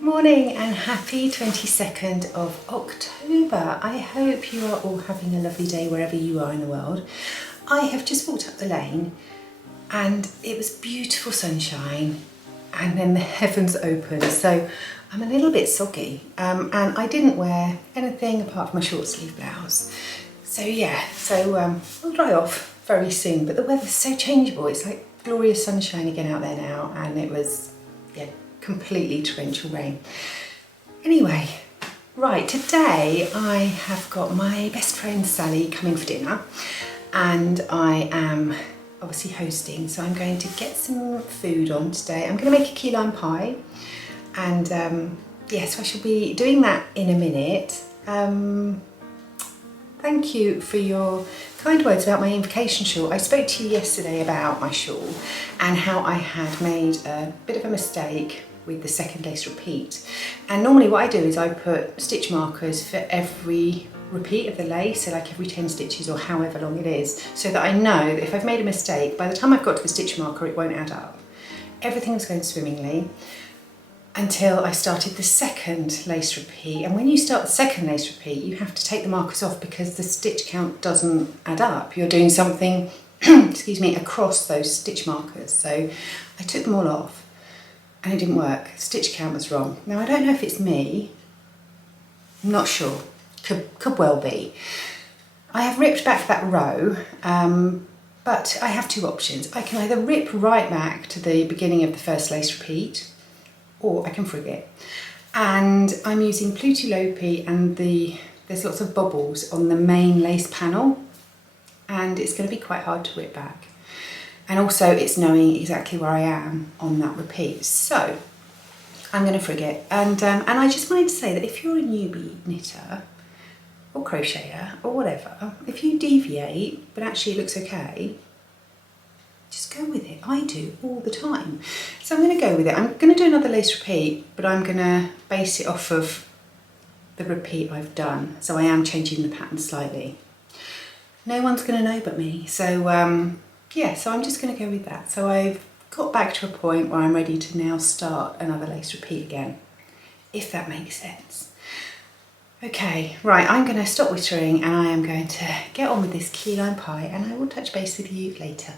Morning and happy 22nd of October. I hope you are all having a lovely day wherever you are in the world. I have just walked up the lane and it was beautiful sunshine and then the heavens opened, so I'm a little bit soggy and I didn't wear anything apart from a short sleeve blouse. So yeah, I'll dry off very soon, but the weather's so changeable. It's like glorious sunshine again out there now, and it was, yeah, completely torrential rain. Anyway, right, today I have got my best friend Sally coming for dinner and I am obviously hosting, so I'm going to get some food on today. I'm going to make a key lime pie and yes, I shall be doing that in a minute. Thank you for your kind words about my invocation shawl. I spoke to you yesterday about my shawl and how I had made a bit of a mistake with the second lace repeat. And normally what I do is I put stitch markers for every repeat of the lace, so like every 10 stitches or however long it is, so that I know that if I've made a mistake, by the time I've got to the stitch marker, it won't add up. Everything was going swimmingly until I started the second lace repeat. And when you start the second lace repeat, you have to take the markers off because the stitch count doesn't add up. You're doing something, excuse me, across those stitch markers. So I took them all off and it didn't work. Stitch count was wrong. Now I don't know if it's me, I'm not sure, could well be. I have ripped back that row, but I have two options. I can either rip right back to the beginning of the first lace repeat, or I can frig it. And I'm using Pluty Lopi and there's lots of bobbles on the main lace panel, and it's going to be quite hard to rip back. And also it's knowing exactly where I am on that repeat. So I'm going to frig it. And I just wanted to say that if you're a newbie knitter or crocheter or whatever, if you deviate but actually it looks okay, just go with it. I do all the time. So I'm going to go with it. I'm going to do another lace repeat, but I'm going to base it off of the repeat I've done. So I am changing the pattern slightly. No one's going to know but me. So yeah, so I'm just going to go with that. So I've got back to a point where I'm ready to now start another lace repeat again, if that makes sense. Okay, right, I'm going to stop whittering and I am going to get on with this key lime pie, and I will touch base with you later.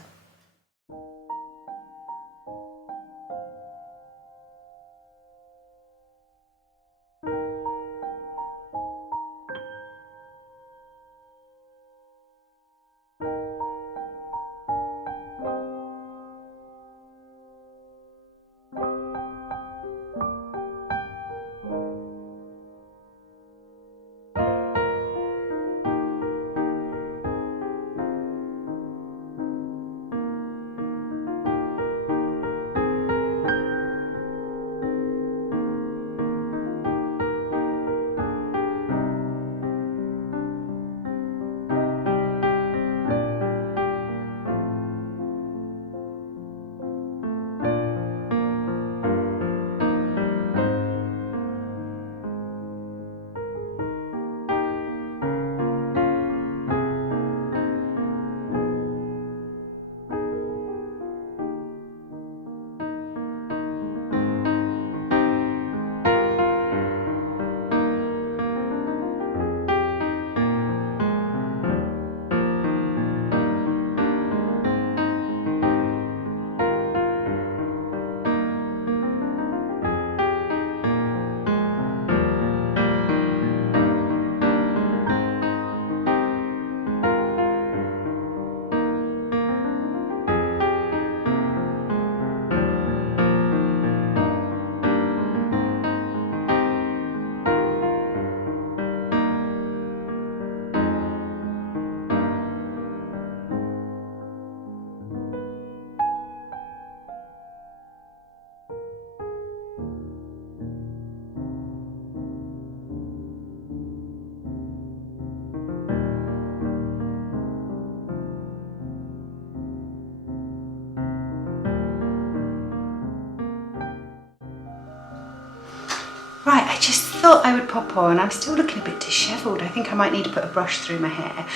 thought I would pop on. I'm still looking a bit dishevelled. I think I might need to put a brush through my hair.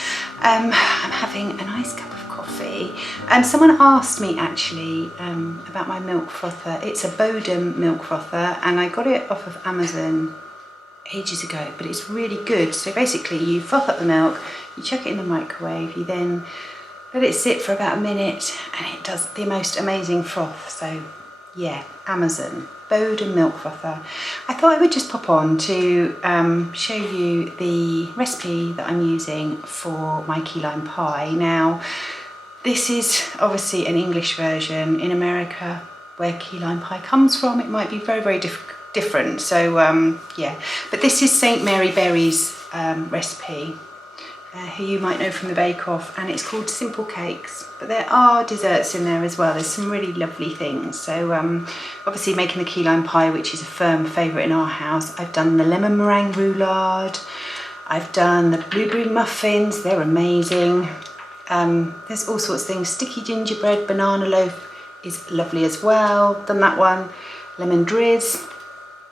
I'm having a nice cup of coffee. Someone asked me actually about my milk frother. It's a Bodum milk frother and I got it off of Amazon ages ago, but it's really good. So basically you froth up the milk, you chuck it in the microwave, you then let it sit for about a minute and it does the most amazing froth. So yeah, Amazon, Bodum milk frother. I thought I would just pop on to show you the recipe that I'm using for my key lime pie. Now, this is obviously an English version. In America, where key lime pie comes from, it might be very, very different. So yeah, but this is St. Mary Berry's recipe, who you might know from the Bake Off, and it's called Simple Cakes. But there are desserts in there as well. There's some really lovely things. So obviously making the key lime pie, which is a firm favourite in our house. I've done the lemon meringue roulade. I've done the blueberry muffins. They're amazing. There's all sorts of things. Sticky gingerbread, banana loaf is lovely as well. Done that one. Lemon drizz,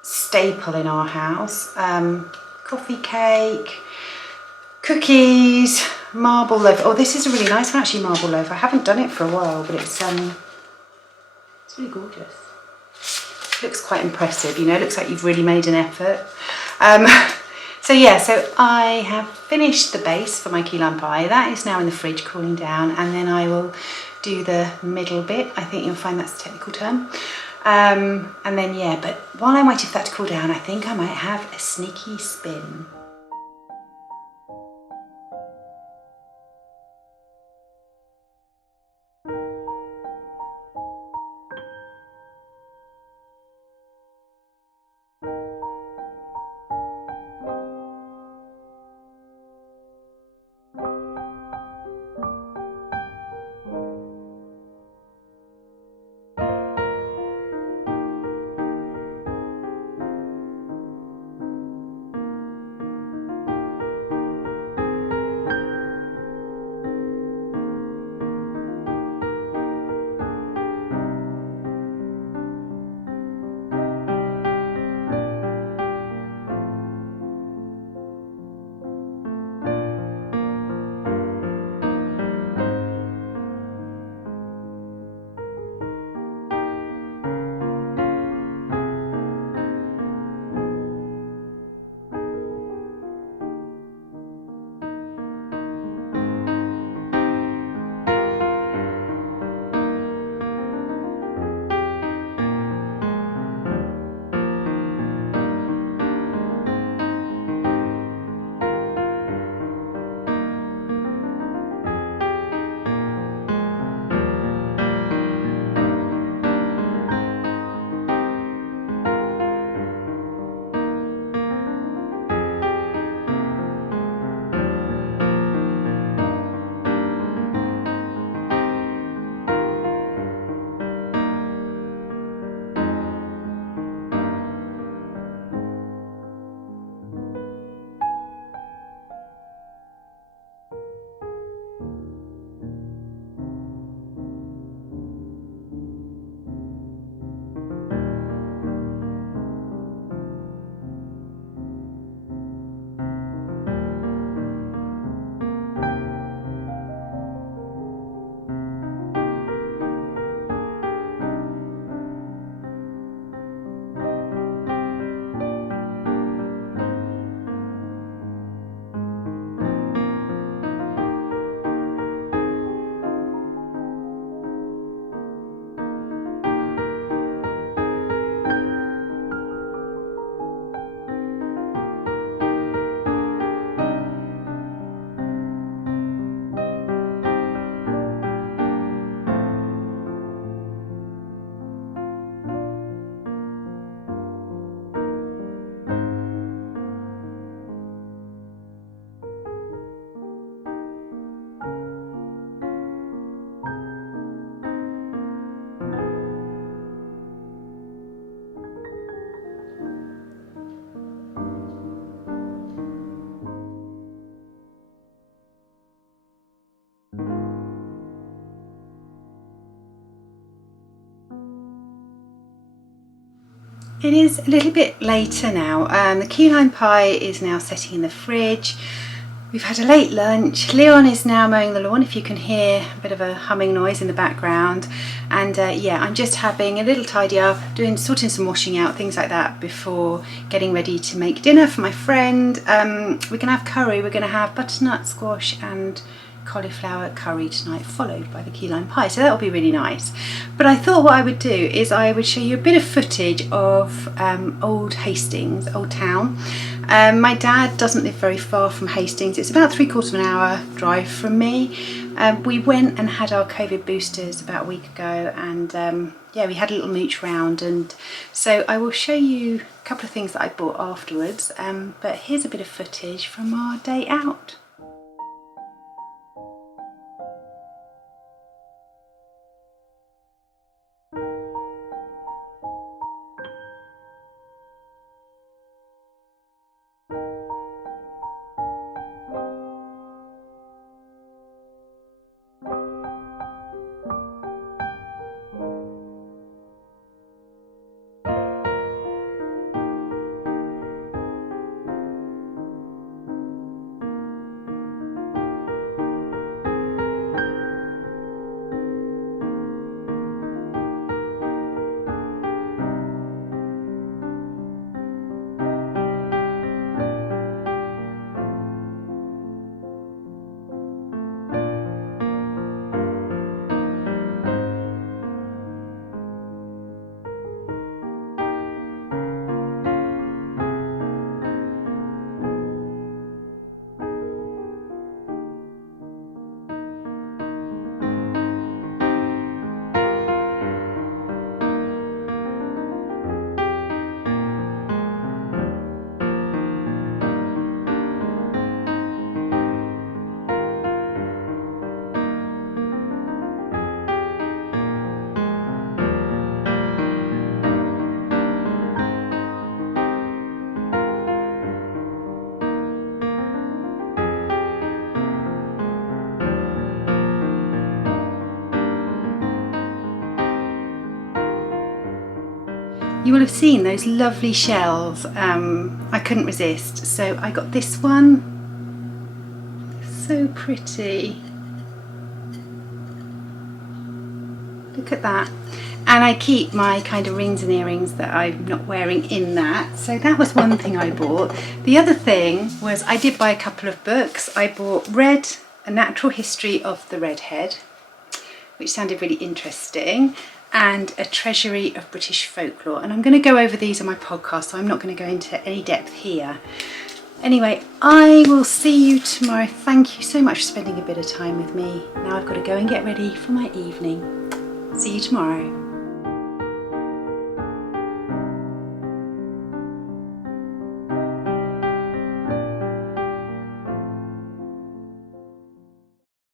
staple in our house. Coffee cake. Cookies, marble loaf. Oh, this is a really nice one actually, marble loaf. I haven't done it for a while, but it's really gorgeous. Looks quite impressive, you know, looks like you've really made an effort. So yeah, so I have finished the base for my key lime pie. That is now in the fridge cooling down, and then I will do the middle bit. I think you'll find that's a technical term. And then yeah, but while I'm waiting for that to cool down, I think I might have a sneaky spin. It is a little bit later now. The key lime pie is now setting in the fridge. We've had a late lunch. Leon is now mowing the lawn, if you can hear a bit of a humming noise in the background. And yeah, I'm just having a little tidy up, sorting some washing out, things like that, before getting ready to make dinner for my friend. We're gonna have curry. We're gonna have butternut squash and cauliflower curry tonight, followed by the key lime pie, so that'll be really nice. But I thought what I would do is I would show you a bit of footage of old Hastings, old town. My dad doesn't live very far from Hastings. It's about 3/4 of an hour drive from me. We went and had our COVID boosters about a week ago, and yeah, we had a little mooch round, and so I will show you a couple of things that I bought afterwards, but here's a bit of footage from our day out. You will have seen those lovely shells. I couldn't resist, so I got this one. So pretty. Look at that. And I keep my kind of rings and earrings that I'm not wearing in that. So that was one thing I bought. The other thing was I did buy a couple of books. I bought Red, A Natural History of the Redhead, which sounded really interesting, and A Treasury of British Folklore. And I'm going to go over these on my podcast, so I'm not going to go into any depth here. Anyway, I will see you tomorrow. Thank you so much for spending a bit of time with me. Now I've got to go and get ready for my evening. See you tomorrow.